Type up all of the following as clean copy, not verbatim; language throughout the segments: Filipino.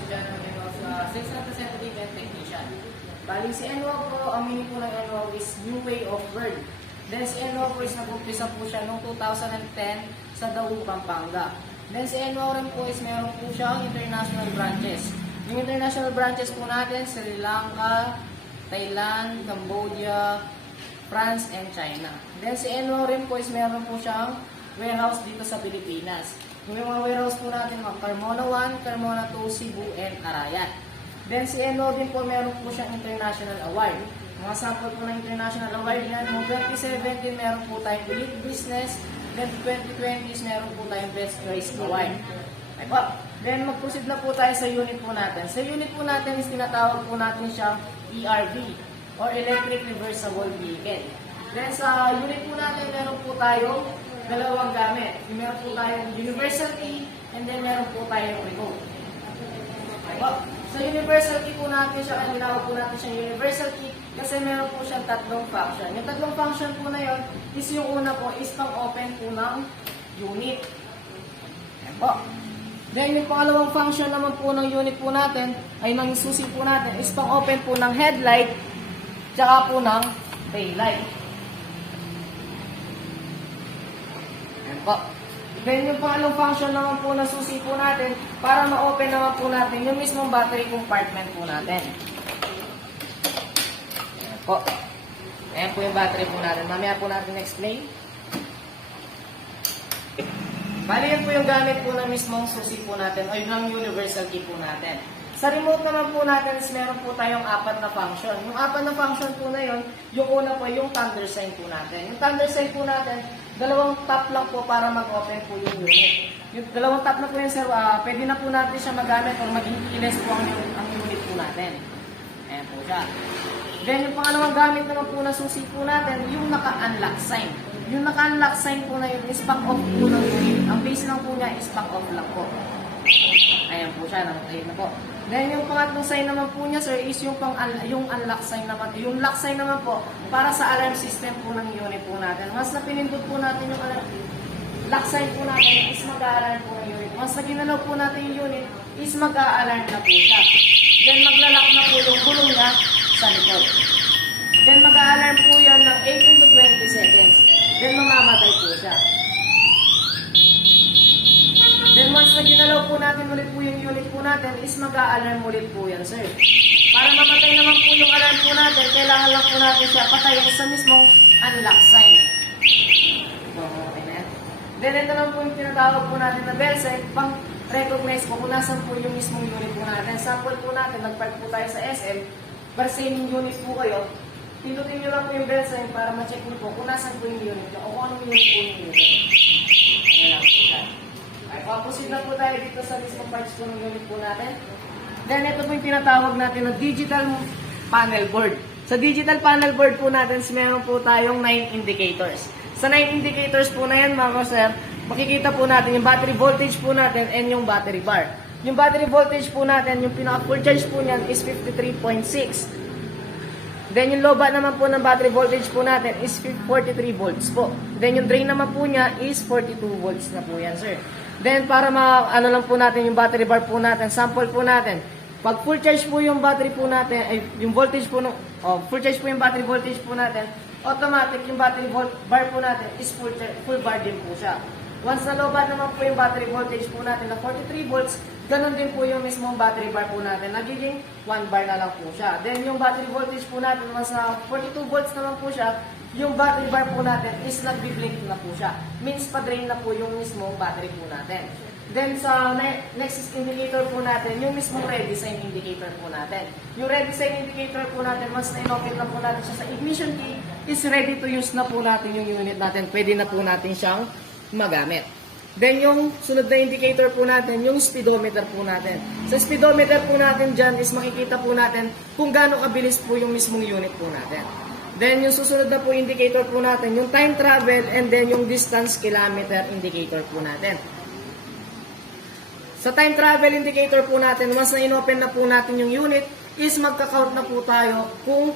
si General Reynolds, sales representative and technician. Bali si NWOW po, ang meaning po ng NWOW is New Way of World. Then si NWOW po is nag-umpisa po siya noong 2010 sa Daug, Pampanga. Then si NWOW rin po is meron po siyang international branches. Yung international branches po natin, Sri Lanka, Thailand, Cambodia, France, and China. Then si NWOW rin po is meron po siyang warehouse dito sa Pilipinas. Yung mga warehouse po natin, Carmona 1, Carmona 2, Cebu, and Arayat. Then si NWOW din po meron po siyang international award. Mga sample po ng international award yan. Noong 2017 meron po tayong Elite Business. Then 2020 is meron po tayong Best Choice Award. Then mag-proceed na po tayo sa unit po natin. Sa unit po natin is tinatawag po natin siyang ERV or Electric Reversible Vehicle. Then sa unit po natin meron po tayong dalawang gamit. Meron po tayong universal key and then meron po tayong remote. Sa universal key po natin siya, ang ginawag po natin siya universal key kasi meron po siyang tatlong function. Yung tatlong function po na yun is yung una po is pang-open po ng unit. Ayan po. Then yung pangalawang function naman po ng unit po natin ay ng susi po natin is pang-open po ng headlight tsaka po ng taillight. Ayan po. Then yung pangalawang function naman po na susi po natin para ma-open naman po natin yung mismong battery compartment po natin. Ayan po. Ayan po yung battery po natin. Mamaya po natin explain. Bali yan po yung gamit po ng mismong susi po natin o yung universal key po natin. Sa remote naman po natin is meron po tayong apat na function. Yung apat na function po na yun, yung una po yung thunder sign po natin. Yung thunder sign po natin, dalawang tap lang po para mag-open po yung unit. Yung dalawang tap na po yun, sir, pwede na po natin siya magamit o maging keyless po ang unit po natin. Ayan po siya. Then yung pangalawang gamit naman po na susi po natin, yung naka-unlock sign. Yung naka-unlock sign po na yun is pack-off po ng unit. Ang base lang po niya is pack-off lang po. Ayan po siya, nakatayin na po. Then yung pangatlong sign naman po niya, sir, is yung unlock sign naman. Yung lock sign naman po, para sa alarm system po ng unit po natin. Once na pinindot po natin yung lock sign po natin, is mag-a-alarm po ng unit. Once na ginalaw po natin yung unit, is mag-a-alarm na po siya. Then magla-lock na po yung gulong niya sa likod. Then mag-a-alarm po yan ng 18 to 20 seconds. Then mamamatay po siya. Then once na ginalaw po natin ulit po yung unit po natin, is mag-a-alarm ulit po yan, sir. Para mamatay naman po yung alarm po natin, kailangan lang po natin siya patayin sa mismong unlock sign. Okay na yan. Then ito naman po yung tinatawag po natin na bell sign, pang-recognize po kung nasan po yung mismong unit po natin. Sample po natin, nag-park po tayo sa SM, para sa inyong unit po kayo, pindutin nyo lang po yung bell sign para ma-check nyo po kung nasan po yung unit nyo o kung anong unit po yung unit nyo. Ayan lang po siya. Ay, papusin na po tayo dito sa mismong parts po ng unit po natin. Then, ito po yung tinatawag natin na digital panel board. Sa digital panel board po natin, meron po tayong 9 indicators. Sa 9 indicators po na yan, mga sir, makikita po natin yung battery voltage po natin and yung battery bar. Yung battery voltage po natin, yung pinaka-full charge po niyan is 53.6. Then yung low bat naman po ng battery voltage po natin is 43 volts po. Then yung drain naman po niya is 42 volts na po yan, sir. Then para ano lang po natin yung battery bar po natin, sample po natin. Pag full charge po yung battery po natin, ay yung voltage po full charge po yung battery voltage po natin, automatic yung battery bar po natin is full bar din po siya. Once na low bat naman po yung battery voltage po natin na 43 volts, ganun din po yung mismong battery bar po natin. Nagiging 1 bar na lang po siya. Then yung battery voltage po natin, once na 42 volts naman po siya, yung battery bar po natin is nagbi-blink na po siya. Means pa-drain na po yung mismong battery po natin. Then sa next indicator po natin, yung mismong ready sign indicator po natin. Yung ready sign indicator po natin, once na in-open na po natin siya sa ignition key, is ready to use na po natin yung unit natin. Pwede na po natin siyang magamit. Then yung sunod na indicator po natin, yung speedometer po natin. Sa speedometer po natin dyan is makikita po natin kung gaano kabilis po yung mismong unit po natin. Then yung susunod na po indicator po natin, yung time travel and then yung distance kilometer indicator po natin. Sa time travel indicator po natin, once na in-open na po natin yung unit, is magka-count na po tayo kung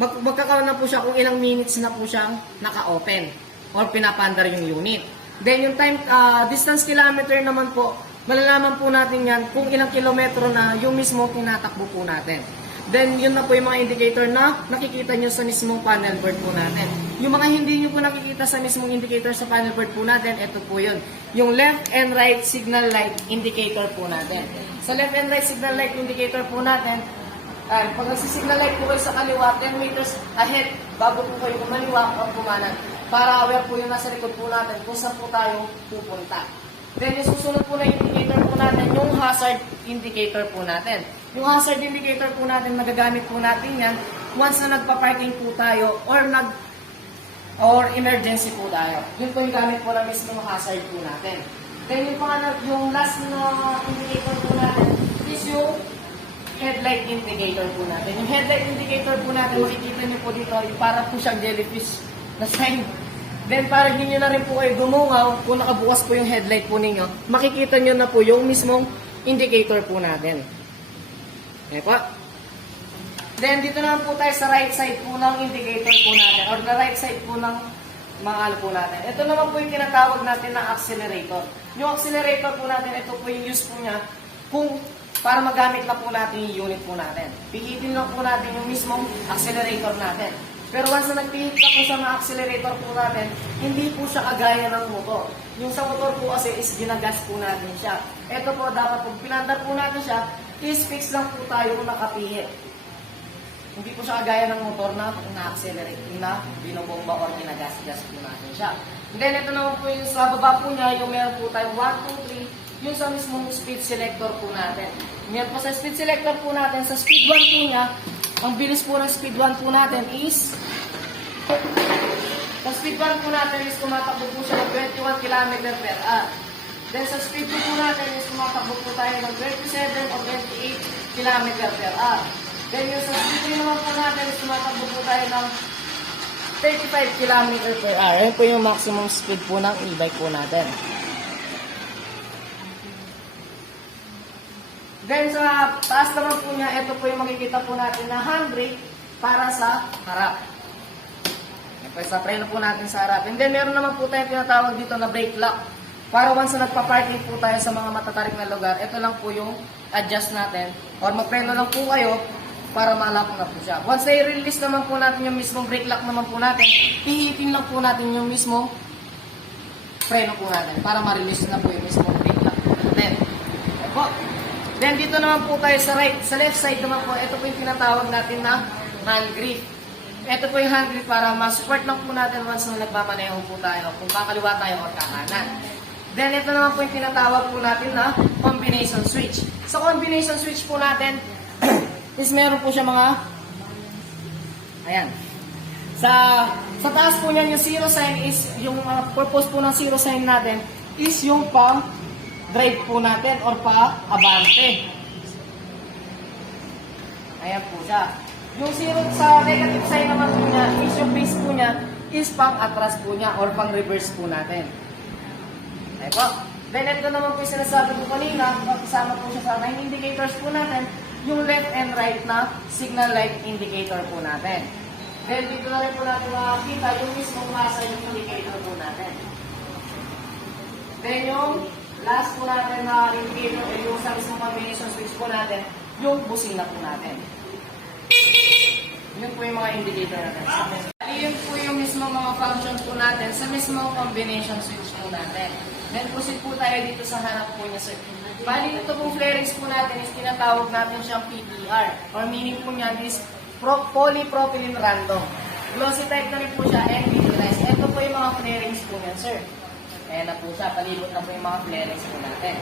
magka-count na po siya kung ilang minutes na po siyang naka-open or pinapandar yung unit. Then yung time distance kilometer naman po, malalaman po natin yan kung ilang kilometro na yung mismo tinatakbo po natin. Then, yun na po yung mga indicator na nakikita nyo sa mismong panel board po natin. Yung mga hindi nyo po nakikita sa mismong indicator sa panel board po natin, ito po yun. Yung left and right signal light indicator po natin. Sa left and right signal light indicator po natin, pag nagsisignal light po kayo sa kaliwa, 10 meters ahead, bago po kayo kumaliwa o kumanan, para aware po yung nasa likod po natin kung saan po tayo pupunta. Then, yung susunod po na indicator po natin, yung hazard indicator po natin. Yung hazard indicator po natin, magagamit po natin yan once na nagpa-parking po tayo or emergency po tayo. Yun po yung gamit po na mismo ng hazard po natin. Then, yung last na indicator po natin is yung headlight indicator po natin. Yung headlight indicator po natin, makikita nyo po dito, para po siyang jellyfish na sign. Then, para hindi nyo na rin po kayo gumungaw, kung nakabukas po yung headlight po ninyo, makikita nyo na po yung mismong indicator po natin. Okay po. Then, dito naman po tayo sa right side po ng indicator po natin, or the right side po ng mga ano po natin. Ito naman po yung tinatawag natin na accelerator. Yung accelerator po natin, ito po yung use po niya kung para magamit na po natin yung unit po natin. Pihitin lang po natin yung mismong accelerator natin. Pero once na nagpihit ka po sa mga accelerator po natin, hindi po siya kagaya ng motor. Yung sa motor po kasi is ginagas po natin siya. Ito po, dapat pag pinandar po natin siya, is fix lang po tayo kung nakapihit. Hindi po siya kagaya ng motor na na-accelerate, na binobomba or ginagas-gas po natin siya. And then ito naman po yung sa baba po niya, yung meron po tayo 1, 2, 3, yung sa mismong speed selector po natin. Meron po sa speed selector po natin, sa speed 1 po niya, ang bilis po ng speed 1 po natin is, sa speed 1 po natin is tumatakbo po siya ng 21 km per hour. Then sa speed 2 po natin is tumatakbo po tayo ng 27 o 28 km per hour. Then yung sa speed 3 naman po natin is tumatakbo po tayo ng 35 km per hour. Yan po yung maximum speed po ng e-bike po natin. Then sa taas naman po niya, ito po yung makikita po natin na handbrake para sa harap. Sa preno po natin sa harap. And then meron naman po tayong tinatawag dito na brake lock. Para once na nagpa-parking po tayo sa mga matatarik na lugar, ito lang po yung adjust natin. Or magpreno lang po kayo para ma-lock na po siya. Once na i-release naman po natin yung mismong brake lock naman po natin, pihitin lang po natin yung mismong preno po natin para ma-release na po yung mismong brake lock po natin. Then dito naman po tayo sa left side naman po, ito po yung tinatawag natin na hand grip. Ito po yung hand grip para ma-support lang po natin once na nagmamaneho po tayo, kung kakaliwa tayo o kakanan. Then ito naman po yung tinatawag po natin na combination switch. Sa combination switch po natin, is meron po siya mga, ayan. Sa taas po niyan yung zero sign is, yung purpose po ng zero sign natin is yung pang drive po natin or pa-abante. Ayan po siya. Yung zero sa negative side naman po niya, is yung base po niya is pang-atras po niya or pang-reverse po natin. Ayan po. Then ito naman po yung sinasabi ko kanina, kasama po siya sa 9 indicators po natin, yung left and right na signal light indicator po natin. Then dito na rin po natin makakita yung mismong masa yung indicator po natin. Then yung last po natin na indicator, yung sa mismong combination switch po natin, yung busina po natin. Yun po yung mga indicator natin. Yun po yung mismong mga function po natin sa mismong combination switch po natin. Then proceed po tayo dito sa harap po niya, sir. Bali, ito pong flarings po natin is tinatawag natin siyang PPR. Or meaning po niya is polypropylene random. Glossy type na rin po siya and mineralized. Ito po yung mga flarings po niyan, sir. Ayan na po siya, palibot na po yung mga flarings po natin.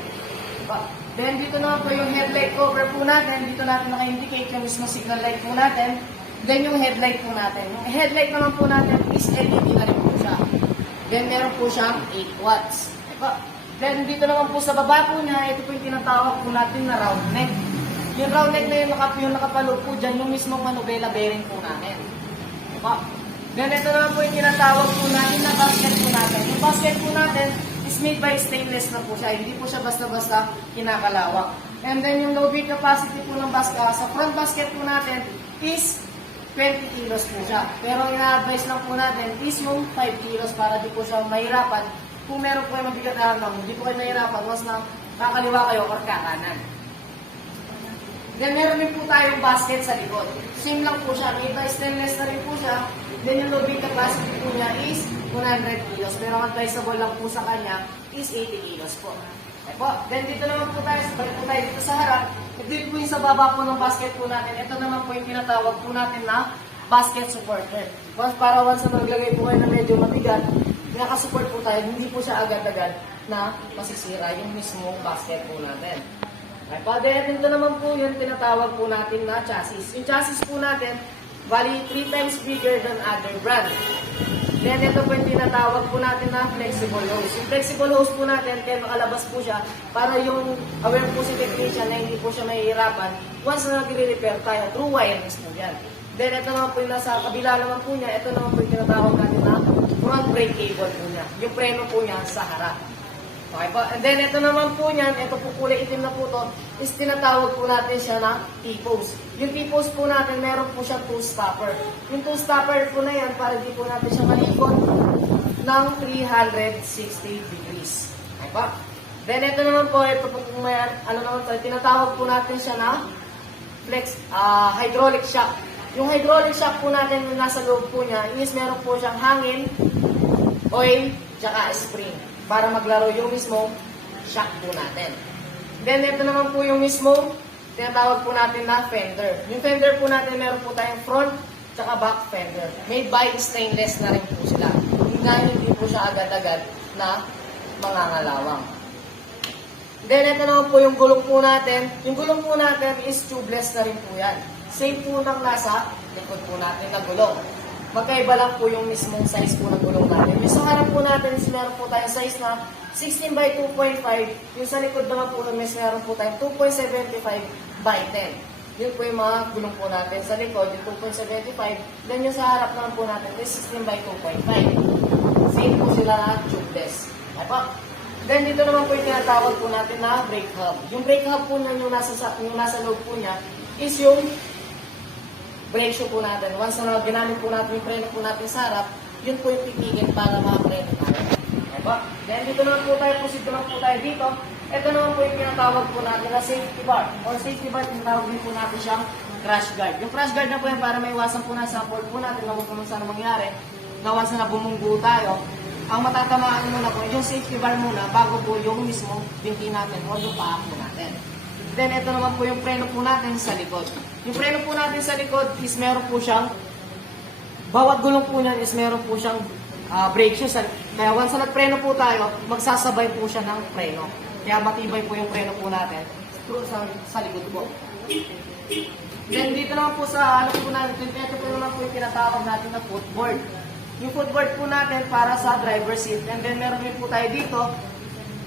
Then dito naman po yung headlight cover po natin. Dito natin naka-indicate yung mismo signal light po natin. Then yung headlight po natin. Yung headlight naman po natin is LED na rin po siya. Then meron po siyang 8 watts. Then dito naman po sa baba po niya, ito po yung tinatawag po natin na round neck. Yung round neck na yung nakapaloob po dyan, yung mismong manubela bearing po natin. Then ito naman po yung tinatawag po natin na basket po natin. Yung basket po natin is made by stainless na po siya. Hindi po siya basta-basta kinakalawak. And then yung load weight capacity po ng basket, sa front basket po natin is 20 kilos po siya. Pero yung ina-advise lang po natin is yung 5 kilos para di po siya mahirapan. Kung meron po kayo mabigat na hindi po kayo mahirapan once na kakaliwa kayo or kakanan. Then meron din po tayong basket sa likod. Same lang po siya, may stainless na rin po siya. Then yung loading capacity po niya is 100 kilos. Pero ang advisable lang po sa kanya is 80 kilos po. Okay po. Then dito naman po tayo, balik po tayo dito sa harap. Ito po yung sa baba po ng basket po natin. Ito naman po yung tinatawag po natin na basket supporter. Para once na maglagay po kayo na medyo mabigat, nakasupport po tayo, hindi po siya agad-agad na masisira yung mismong basket po natin. Okay po. Then ito naman po yung tinatawag po natin na chassis. Yung chassis po natin, bali 3 times bigger than other brand. Then ito po yung tinatawag po natin na flexible hose. Yung flexible hose po natin, kaya makalabas po siya para yung aware po si technician na hindi po siya mahihirapan once na nag-repair tayo through wireless po yan. Then ito naman po yung nasa kabila naman po niya, ito naman po yung tinatawag natin na front brake cable po niya. Yung preno po niya sa harap. Okay po. And then ito naman po niyan, ito po kulay itim na po to, is tinatawag po natin siya na T-post. Yung T-post po natin, meron po siya 2-stopper. Yung 2-stopper po na yan, para di po natin siya malikot ng 360 degrees. Okay po. Then ito naman po, ito po kung may, ano naman to, tinatawag po natin siya na hydraulic shock. Yung hydraulic shock po natin yung nasa loob po niya, is meron po siyang hangin, oil, tsaka spring para maglaro yung mismong shock po natin. Then, ito naman po yung mismong tinatawag po natin na fender. Yung fender po natin, meron po tayong front tsaka back fender. Made by stainless na rin po sila. Hindi po siya agad-agad na mangangalawang. Then, ito naman po yung gulong po natin. Yung gulong po natin is tubeless na rin po yan. Same po ng nasa likod po natin na gulong. Magkaiba lang po yung mismong size po ng gulong natin. Yung sa harap po natin is meron po tayong size na 16 by 2.5. Yung sa likod naman po namin is meron po tayong 2.75 by 10. Yun po yung mga gulong po natin sa likod, yung 2.75. Then yung sa harap naman po natin is 16 by 2.5. Same po sila na tubeless. Then dito naman po yung tinatawag po natin na brake hub. Yung brake hub po niya, yung nasa loob po niya is yung brake shoe po natin. Once na ginamit po natin yung preno po natin sa harap, yun po yung titigil para makapreno tayo. Okay. Then dito naman po tayo, proceed naman po tayo dito. Ito naman po yung tinatawag po natin na safety bar. Or safety bar, tinatawag din po natin siyang crash guard. Yung crash guard na po yan para maiwasan po na sa port po natin na kung sana mangyari. Na once na bumunggo tayo, ang matatamaan muna po yung safety bar muna bago po yung mismo binti natin o yung paa po natin. Then, ito naman po yung preno po natin sa likod. Yung preno po natin sa likod is meron po siyang, bawat gulong po niyan is meron po siyang brake shoes. Kaya once na nagpreno po tayo, magsasabay po siya ng preno. Kaya matibay po yung preno po natin sa likod po. Then, dito naman po sa ano po natin, ito po naman po yung tinatawag natin na footboard. Yung footboard po natin para sa driver seat. And then, meron din po tayo dito.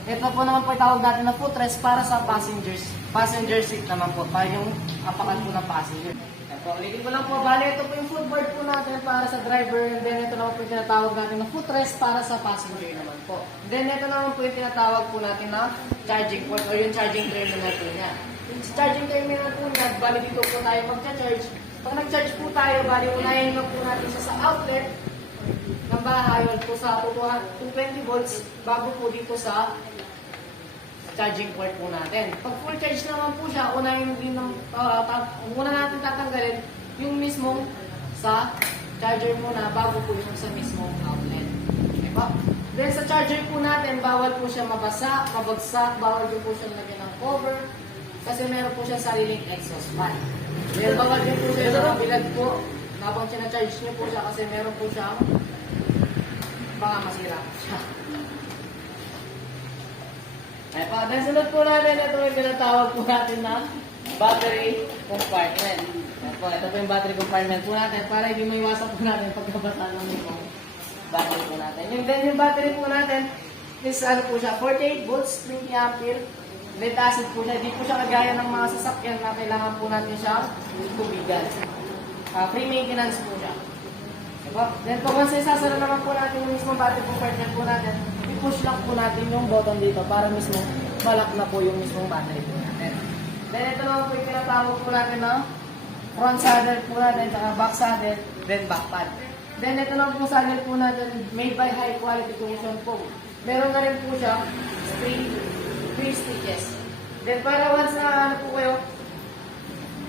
Ito po naman po itawag natin na footrest para sa passenger seat naman po. Para yung apakan po ng passenger. Ito, ulitin ko lang po. Bali, ito po yung footboard po natin para sa driver. And then, ito naman po yung tinatawag natin na footrest para sa passenger naman po. Then, ito naman po yung tinatawag po natin na charging port or yung charging terminal po niya. Yung charging terminal po niya, bali dito po tayo magcha-charge. Pag nag-charge po tayo, bali unahin lang po natin siya sa outlet ng bahay po sa 220 volts bago po dito sa charging port po natin. Pag full charge naman po siya, una natin tatanggalin yung mismong sa charger muna bago po yung sa mismong outlet. Okay po? Then sa charger po natin, bawal po siya mabasa, mabagsak, bawal din po siya lagyan ng cover kasi meron po siya sariling exhaust fan. Then bawal din po siya sa bilad po habang sinacharge niyo po siya kasi meron po siya baka masira po siya. Ay pa, then sunod po natin, ito yung tinatawag po natin na battery compartment. Ay po, ito po yung battery compartment po natin para hindi maiwasan po natin pagkabasa ng yung battery po natin. Yung battery po natin is ano po siya, 48 volts, 20 ampere, lead acid po siya. Hindi po siya kagaya ng mga sasakyan na kailangan po natin siya tubigan. Free maintenance po siya. Then pag once isasara naman po natin yung mismong battery compartment po natin, i-push lang po natin yung button dito para mismo malak na po yung mismong battery po natin. Then ito naman po yung tinatawag po natin na front saddle po natin, saka back saddle, then back pad. Then ito naman po saddle po natin made by high quality cushion po. Meron na rin po siya spring. 3 stitches. Then para once na ano po kayo,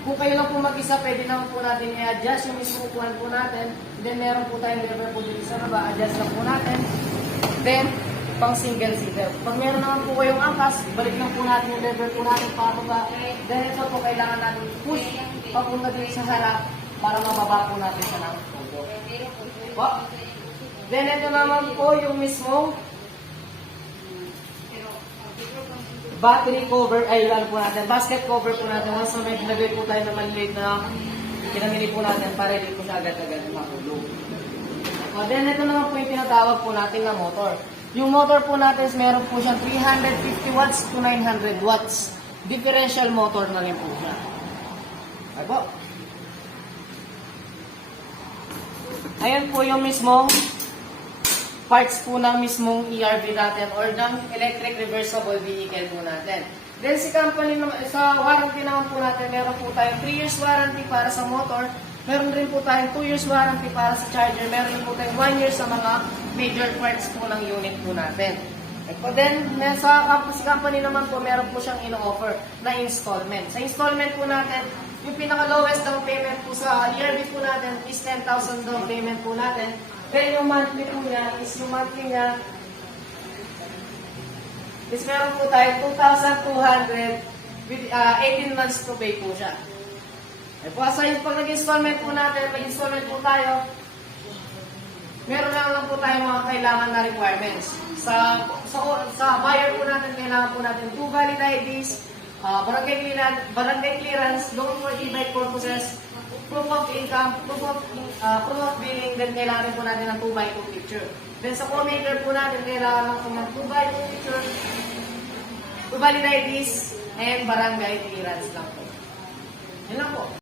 kung kayo lang po mag-isa, pwede naman po natin i-adjust yung mismo upuan po natin. Then meron po tayong lever po dito sa baba, adjust lang po natin. Then, pang single seater. Pag meron naman po kayong angkas, balik lang po natin yung lever po natin pababa. Then ito po kailangan natin push papunta din sa harap para mababa po natin sa ng tubo. Po. Then ito naman po yung mismo battery cover, ay ano po natin, basket cover po natin. Once na may ginagay po tayo na maliit na pinamili po natin para hindi po siya agad-agad makulog. Then ito naman po yung tinatawag po natin na motor. Yung motor po natin, meron po siyang 350 watts to 900 watts. Differential motor na rin po siya. Ay po. Ayan po yung mismong parts po ng mismong ERV natin or ng electric reversible vehicle po natin. Then si company naman, sa warranty naman po natin, meron po tayong 3 years warranty para sa motor. Meron rin po tayong 2 years warranty para sa charger. Meron rin po tayong 1 year sa mga major parts po ng unit po natin. Then, sa company naman po, meron po siyang ino-offer na installment. Sa installment po natin, yung pinaka-lowest down payment po sa ERV po natin is 10,000 down payment po natin. Then yung monthly po niya is yung monthly niya is meron po tayo 2,200 with 18 months to pay po siya. Ay po, sa yung pag nag-installment po natin, mag-installment po tayo, meron lang po tayo mga kailangan na requirements. Sa buyer po natin, kailangan po natin 2 valid IDs, barangay clearance, loan for e-bike purposes, proof of income, proof of billing, then kailangan po natin ng 2x2 picture. Then sa co-maker po natin, kailangan lang po ng 2x2 picture, 2 valid IDs, and barangay clearance lang po. Yan lang po.